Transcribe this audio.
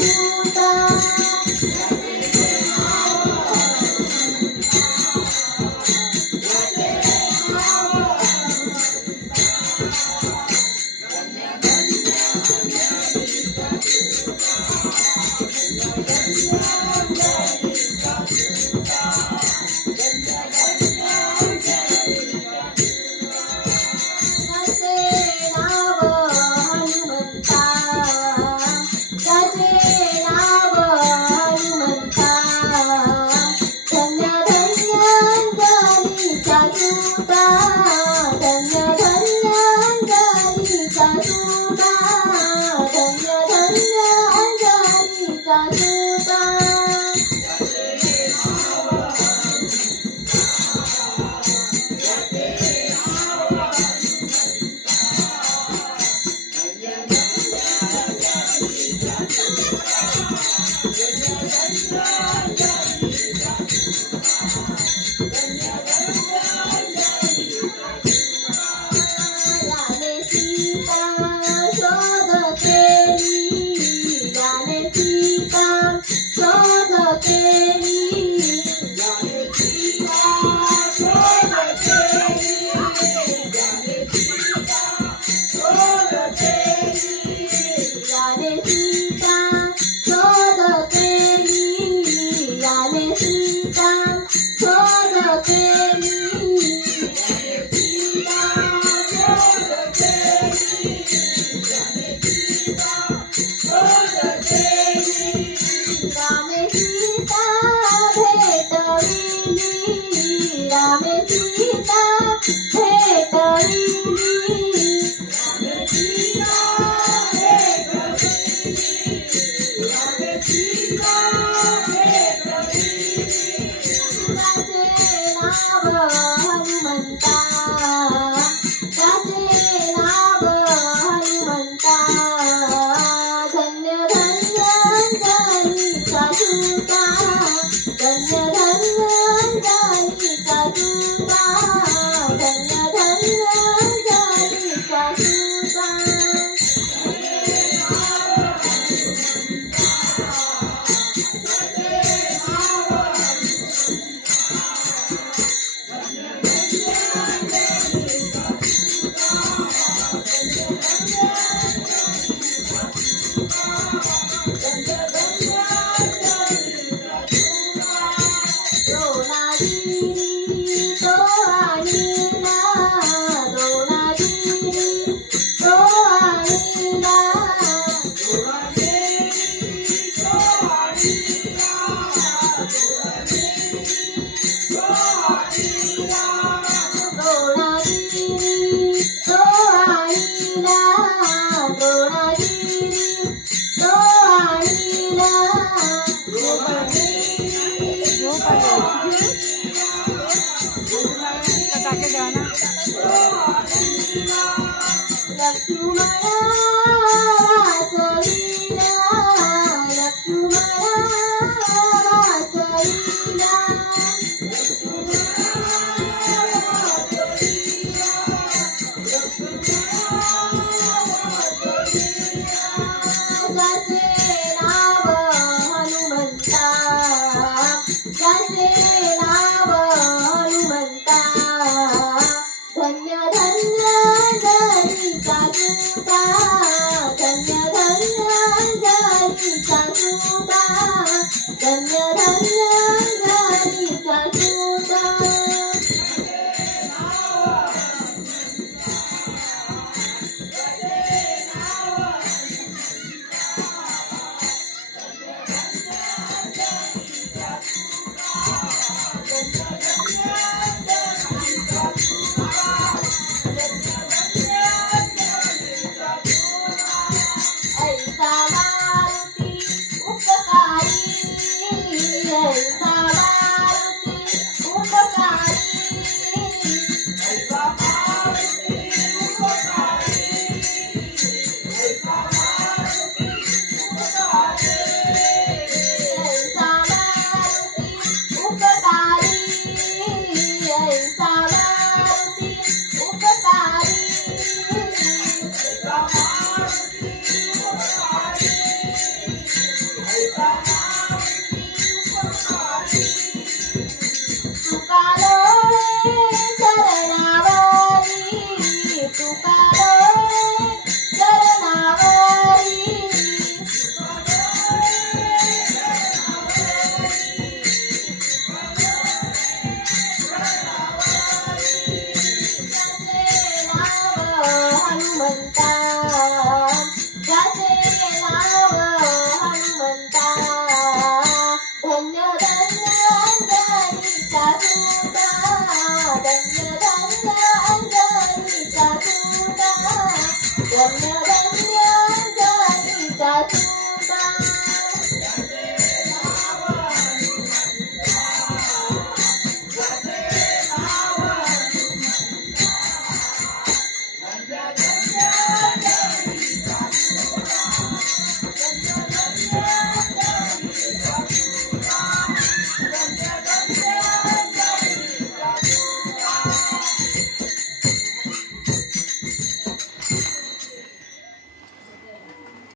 孤单。Shiva. the human Dhanya Dhanya Mình